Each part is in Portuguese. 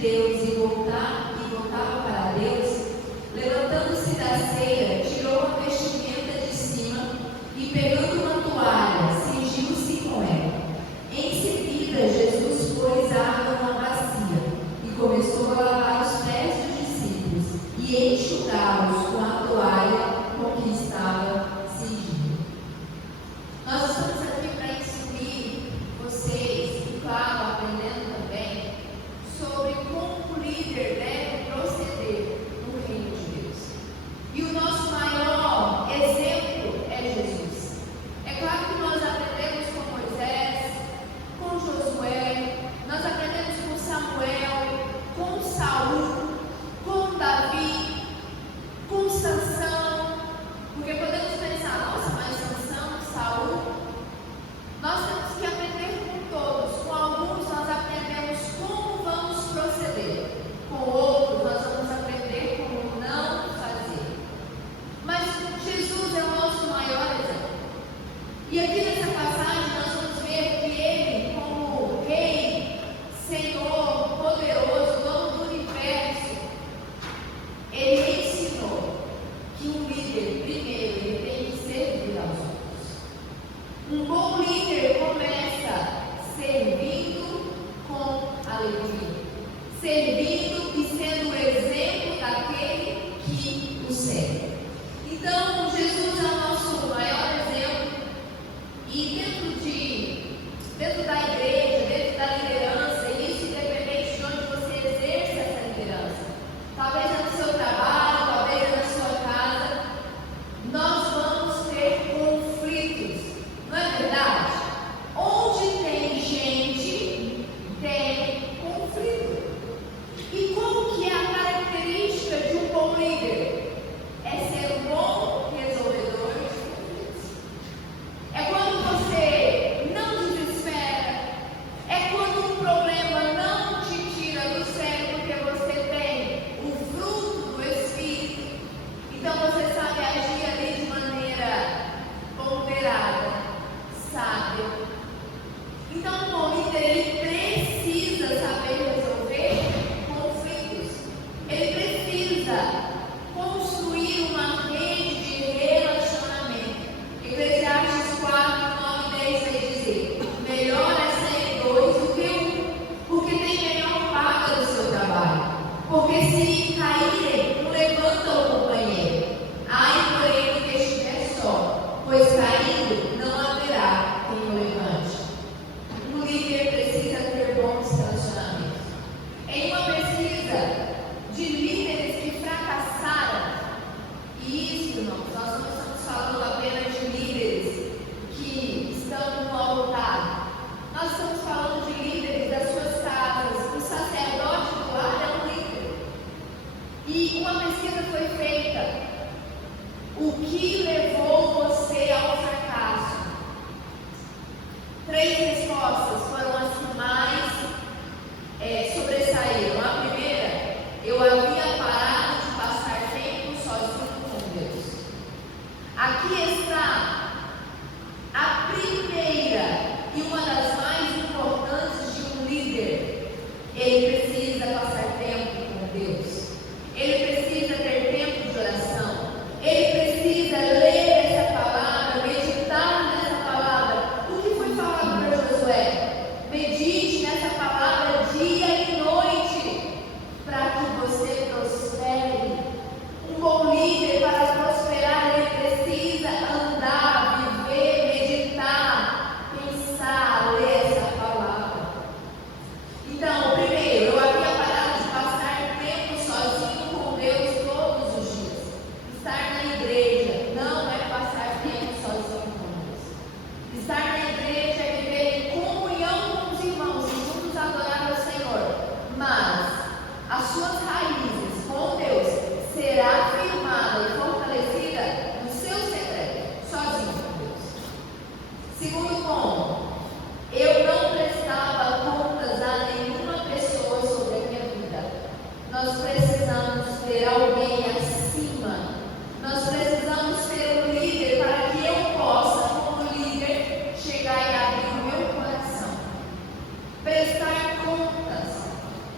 Deus e voltava para Deus, levantando-se da ceia, tirou a vestimenta de cima e, pegando uma toalha, cingiu-se com ela. Em seguida, Jesus pôs água na bacia e começou a lavar os pés dos discípulos e enxugá-los com a toalha com que estava cingido. Nós estamos aqui para instruir vocês, e claro, aprendendo também sobre como o líder deve proceder no reino de Deus. E o nosso maior exemplo é Jesus. É claro que nós aprendemos com Moisés, com Josué, nós aprendemos com Samuel, com Saul, com Davi, com Sansão, porque podemos pensar, nossa, mas Sansão, Saul, nós temos que aprender com todos. Com alguns nós aprendemos como vamos proceder, com outros nós vamos aprender como não fazer. Mas Jesus é o nosso maior exemplo. E aqui nessa passagem nós vamos ver que Ele, como Rei, Senhor, poderoso, dono do universo, Ele ensinou que um líder, primeiro, ele tem que servir aos outros. Um bom líder começa servindo com alegria, servindo e sendo o exemplo daquele que o serve. Então, Jesus é o nosso maior exemplo. E dentro da igreja, dentro da liderança, e isso independente de onde você exerce essa liderança, talvez é no seu trabalho, talvez é na sua casa, nós vamos ter conflitos, não é verdade? Onde tem gente, tem conflito. E qual que é a característica de um bom líder? É ser um bom resolvedor de conflitos. É quando você não desespera, é quando um problema não te tira do sério, porque você tem o fruto do Espírito. Então você sabe agir ali de maneira ponderada, sábia. Então o bom líder, ele precisa saber resolver conflitos. Ele precisa construir uma rede de relacionamento. Eclesiastes 4, 9 e 10 vai dizer: melhor é ser dois do que um, porque tem melhor paga do seu trabalho. Porque se caírem, não levantam o companheiro. Ai, porém, do que estiver só, pois caindo não haverá quem o levante. Um líder precisa ter bons relacionamentos. Em uma pesquisa de líderes que fracassaram, e isso, irmãos, nós não estamos falando apenas de líderes que estão no altar, nós estamos falando de líderes das suas casas. O sacerdote do lar é um líder. E uma pesquisa foi feita: o que levou você ao fracasso? 3 respostas foram as que mais sobressaíram. A primeira: eu havia parado de passar tempo sozinho com Deus. Aqui está a primeira e uma das mais importantes de um líder. Ele precisa passar tempo com Deus. Ele precisa ter tempo de oração. Ele precisa ler essa palavra, meditar nessa palavra. O que foi falado para Josué? Medite nessa palavra dia e noite.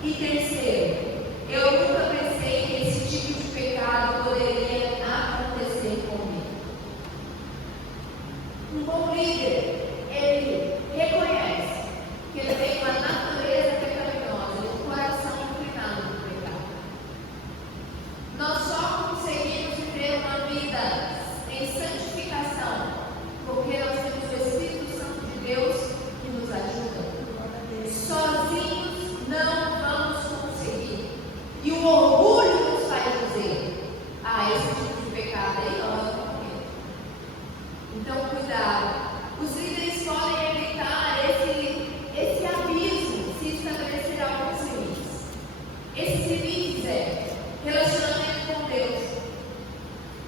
E terceiro, eu nunca pensei que esse tipo de pecado poderia acontecer comigo. Um bom líder, ele reconhece que ele tem uma natureza pecaminosa e um coração inclinado no pecado. Nós só conseguimos viver uma vida em santificação porque nós temos o Espírito Santo de Deus que nos ajuda. Sozinhos não vamos conseguir. E o orgulho nos faz dizer: esse tipo de pecado aí eu não vou comer. Então, cuidado. Os líderes podem evitar esse abismo se estabelecer alguns limites. Esses limites relacionamento com Deus.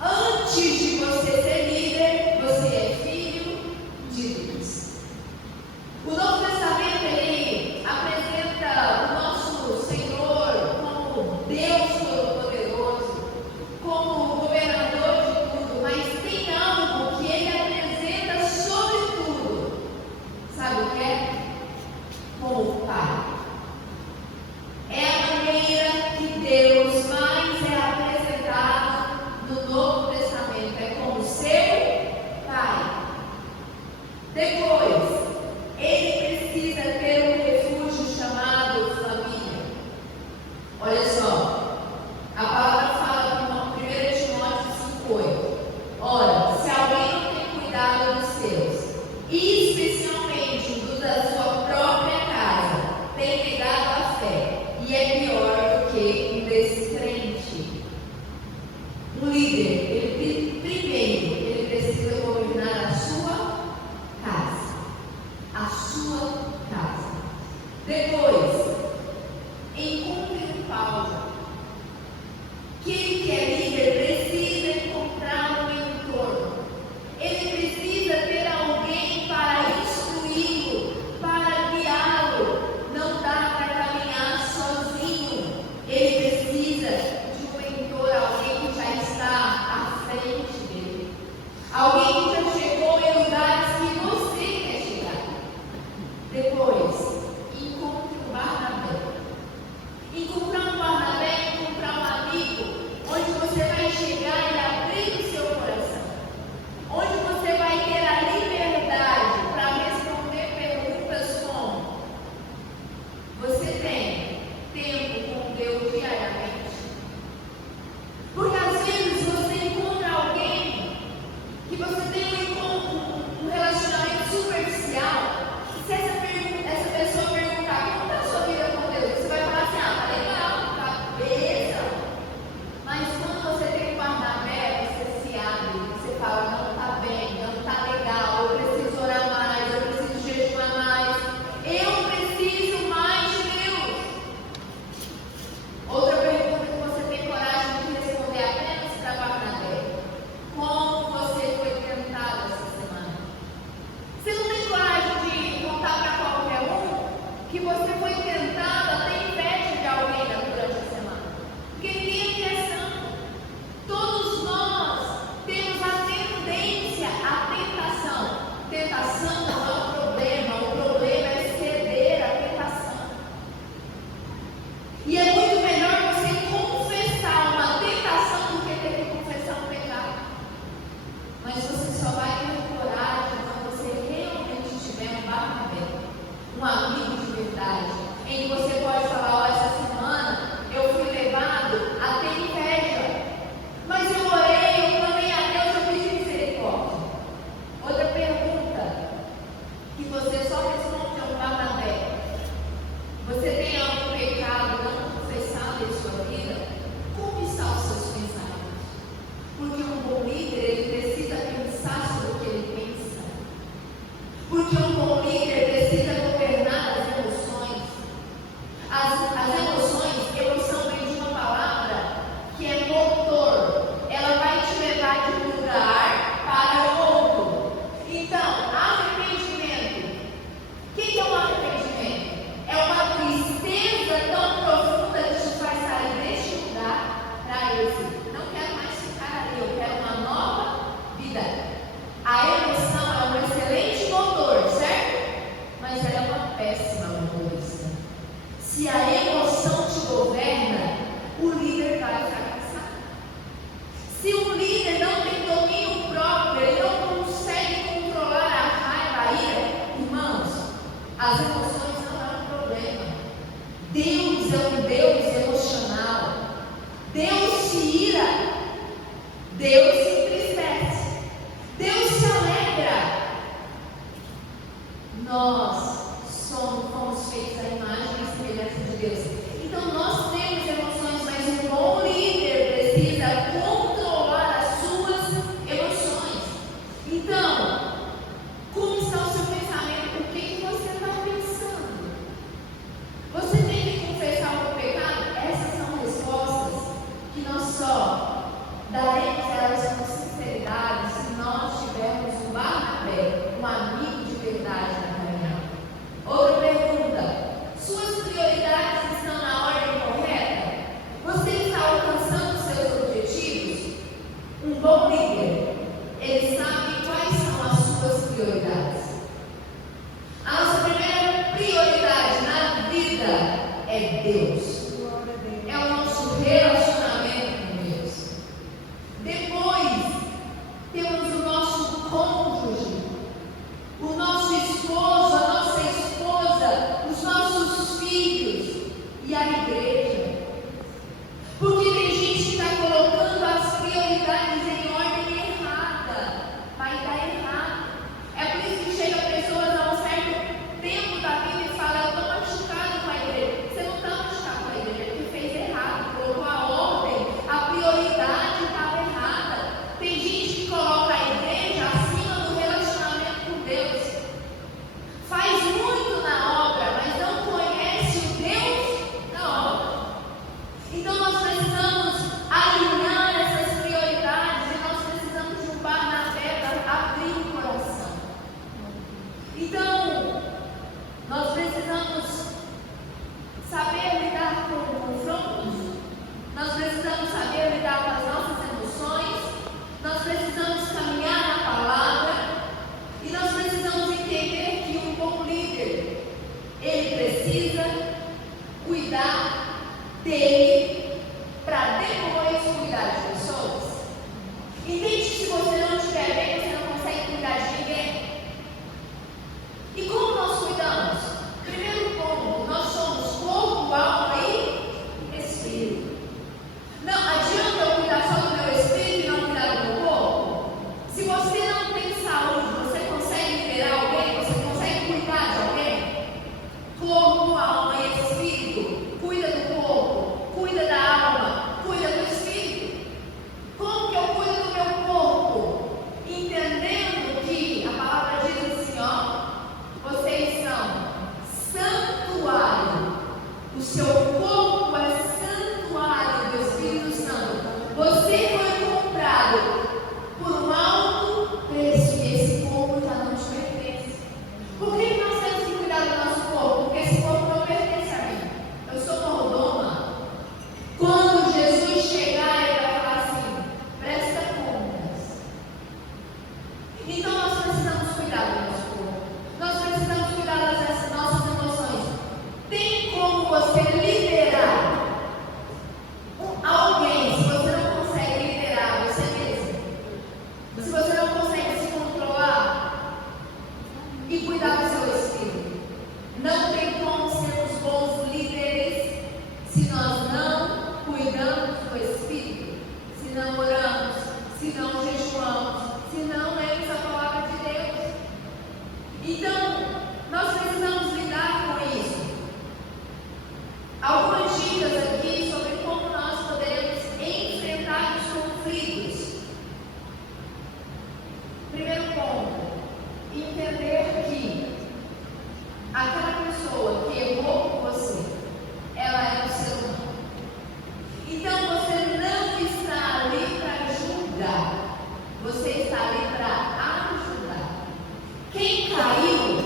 Antes de você ser líder, você é filho de Deus. O Novo Testamento, ele apresenta o nosso Senhor como Deus Todo-Poderoso, como governador de tudo, mas tem algo que ele apresenta sobre tudo. Sabe o que é? Como Pai. É a maneira que Deus mais é apresentado no Novo Testamento. É como seu Pai. Depois, ele precisa ter um refúgio chamado família. Olha só, a palavra fala em 1 Timóteo 5,8. Ora, se alguém não tem cuidado dos seus, e especialmente dos da sua própria casa, tem negado a fé, e é pior do que um descrente. Um líder, ele precisa governar a sua casa. A sua casa. Depois, encontre um pausa. Quem que é líder precisa encontrar um mentor. Ele precisa ter alguém para instruí-lo, para guiá-lo. Não dá para caminhar sozinho. Ele precisa de um mentor, alguém que já está à frente dele. Alguém que já chegou em lugares que você quer chegar. Depois, encontre um Barnabé. Encontrar um Barnabé, encontrar um amigo, onde você vai chegar e abrir o seu coração. Onde você vai ter a liberdade para responder perguntas como: você tem tempo com Deus diariamente? Porque às vezes você encontra alguém que você tem um relacionamento superficial. Se essa pessoa perguntar: como está a sua vida com Deus? Você vai falar assim: tá legal, tá beleza. Mas quando você tem um Barnabé, você se abre, você fala: não tá bem, não tá legal, eu preciso orar mais, eu preciso jejuar mais, eu preciso mais de Deus. Outra pergunta que você tem coragem de responder apenas para Barnabé: como você foi tentado essa semana? Você não tem coragem de contar para qualquer um que você foi tentado a ter inveja de alguém durante a semana? Porque ninguém é santo. Todos nós temos a tendência à tentação. Tentação não é um problema, o problema é ceder à tentação. E é muito melhor você confessar uma tentação do que ter que confessar um pecado. Mas você só vai ter coragem quando você realmente tiver um Barnabé, um amigo de verdade, em que você pode falar: ó, essa semana eu fui levado a ter inveja, mas eu orei, eu clamei a Deus, eu pedi misericórdia. Outra pergunta que você só responde a um Barnabé: você tem algum pecado não As emoções não é um problema. Deus é um Deus emocional. Deus se ira. Deus se entristece. Deus se alegra. Nós fomos feitos à imagem e semelhança de Deus. Então nós temos emoções, mas um bom líder precisa controlar as suas emoções. Então, como está o seu pensamento? O que você está pensando? Você tem que confessar o seu pecado? Essas são respostas que nós só daremos elas com sinceridade se nós tivermos um Barnabé, um amigo de verdade na caminhada. Outra pergunta: suas prioridades estão na ordem correta? Você está alcançando seus objetivos? Um bom líder, ele sabe quais são as suas prioridades. A nossa primeira prioridade na vida é Deus. É o nosso relacionamento com Deus. Depois, temos o nosso cônjuge, o nosso esposo, a nossa esposa, os nossos filhos e a igreja. Porque tem gente que está colocando as prioridades em ordem errada. Vai dar errado. É por isso que chega pessoas a um certo tempo da vida e falam: eu estou machucado com a igreja. Você não está machucado com a igreja, porque fez errado, colocou a ordem, a prioridade estava errada. Tem gente que coloca a igreja acima do relacionamento com Deus. Faz muito na obra, mas não conhece o Deus da obra. Então nós precisamos alinhar essas prioridades e nós precisamos de um Barnabé para abrir o coração. Então, nós precisamos saber lidar com confrontos, nós precisamos saber lidar com as nossas emoções, nós precisamos caminhar na palavra e nós precisamos entender que um bom líder, ele precisa cuidar dele para depois cuidar de pessoas. Entende que se você não estiver bem, você não consegue cuidar de ninguém. E como nós cuidamos? Primeiro ponto, nós somos corpo, alma e espírito. Não adianta eu cuidar só do meu espírito e não cuidar do meu corpo. Se você não tem saúde, você consegue liderar alguém? Você consegue cuidar de alguém? Corpo, alma e espírito. Cuida do corpo, cuida da alma, cuida do espírito. Como que eu cuido do meu corpo? Entendendo que a palavra diz assim, vocês são santuário. O seu corpo é santuário do Espírito Santo. Você foi comprado por um alto preço e esse corpo já não te pertence. Por que nós temos que cuidar do nosso corpo? Porque esse corpo não pertence a mim. Eu sou mordoma. Quando Jesus chegar, ele vai falar assim: presta contas. Então nós precisamos cuidar do nosso corpo. Nós precisamos cuidar das nossas emoções. Tem como você liderar alguém se você não consegue liderar você mesmo? Se você não consegue se controlar e cuidar do seu espírito? Não tem como sermos bons líderes se nós não cuidamos do espírito, se não oramos, se não jejuamos, se não lemos a palavra de Deus. Então, nós precisamos lidar com isso. Algumas dicas aqui sobre como nós podemos enfrentar os conflitos. Primeiro ponto, entender que aquela pessoa que errou com você, ela é um ser humano. Então você não está ali para julgar, você está ali para ajudar. Quem caiu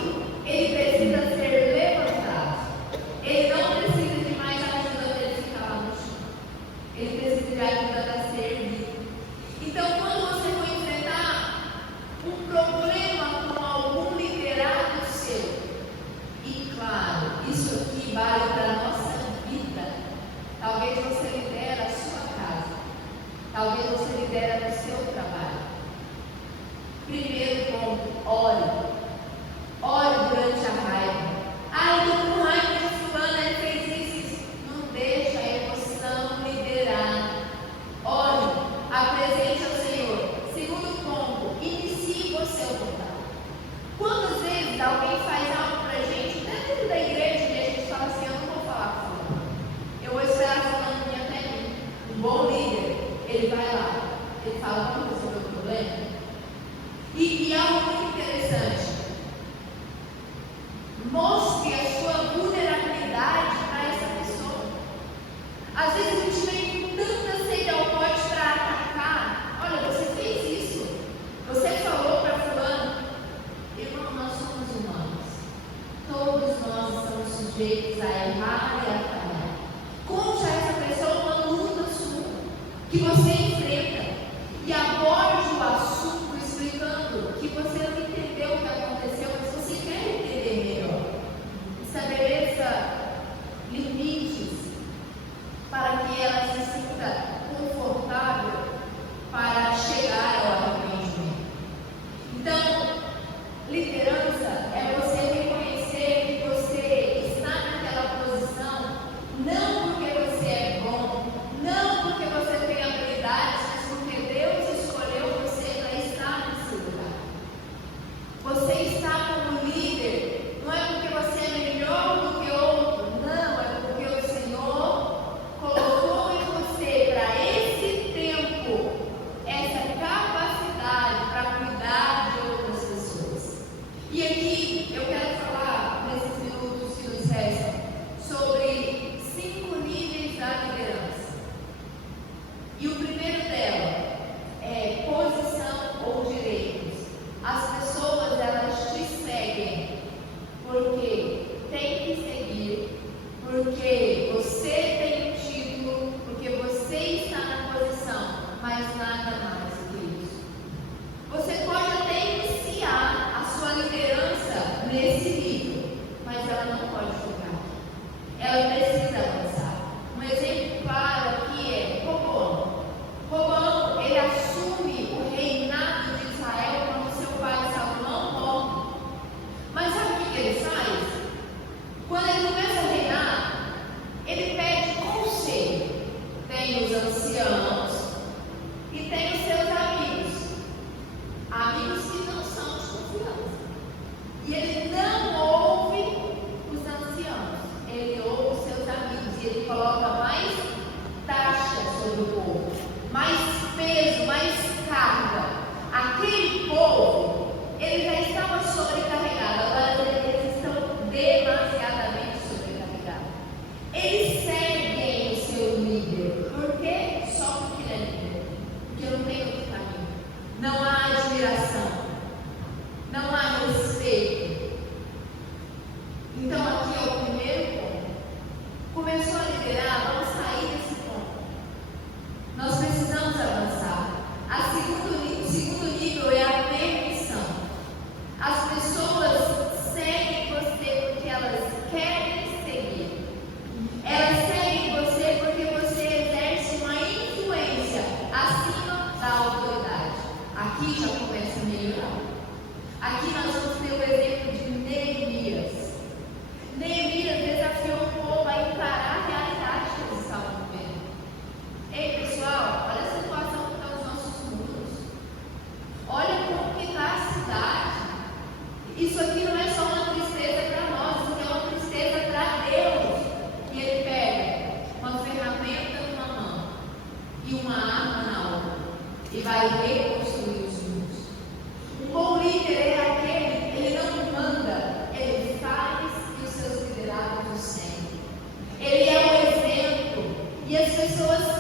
falar, vamos resolver o problema. E algo muito interessante. Mostre a sua vulnerabilidade para essa pessoa. Às vezes a gente vem com tanta sede ao pote para atacar. Olha, você fez isso. Você falou para fulano. Irmão, nós somos humanos. Todos nós estamos sujeitos a errar e a falhar. Conte a essa pessoa uma luta sua que você enfrenta e aborde o assunto explicando que você não entendeu o que aconteceu, mas você quer entender melhor. Estabeleça limites para que ela se sinta confortável para chegar ao arrependimento. Então, liderança é você reconhecer que você está naquela posição não porque você é bom, não porque você tem habilidades, mas porque Deus escolheu você para estar nesse lugar. Você está como líder, não é porque você é melhor do que outro, não, é porque o Senhor colocou em você para esse tempo essa capacidade para cuidar de outras pessoas. E aqui eu quero falar, nesses minutos que nos restam, sobre 5 níveis da liderança. E o primeiro dela é posição ou direitos. As pessoas, elas te seguem porque tem que seguir, porque você tem um título, porque você está na posição, mas nada mais do que isso. Você pode até iniciar a sua liderança nesse nível, mas ela não pode ficar. Ela precisa avançar. Um exemplo claro aqui é Roboão. Roboão, ele assume o reinado de Israel quando seu pai Salomão morre. Mas sabe o que ele faz? Quando ele começa a reinar, ele pede conselho. Tem os anciãos e tem os seus amigos. Amigos que não são de confiança. E ele não ouve os anciãos. Ele ouve os seus amigos. E ele coloca mais taxa sobre o povo. Mais peso, mais carga. Aquele povo, ele já estava sobrecarregado. Agora eles estão demasiadamente sobrecarregados. Eles seguem o seu líder. Por quê? Só porque ele é líder. Porque não tem outro caminho. Não há admiração. Não há respeito. Então aqui é o primeiro ponto. Começou a liderar, vamos sair desse ponto. Nós precisamos avançar. O segundo nível é a permissão. As pessoas seguem você porque elas querem seguir. Elas seguem você porque você exerce uma influência acima da autoridade. Aqui já começa a melhorar. Aqui nós vamos ter o exemplo de Neemias. Neemias desafiou o povo a encarar a realidade que eles estavam vivendo. Ei, pessoal, olha a situação que estão os nossos muros. Olha como que está a cidade. Isso aqui não é só uma tristeza para nós, isso aqui é uma tristeza para Deus. E ele pega uma ferramenta numa mão e uma arma na outra e vai reconstruir os muros. Um bom líder é aquele, ele não manda, ele faz e os seus liderados o seguem. Ele é um exemplo e as pessoas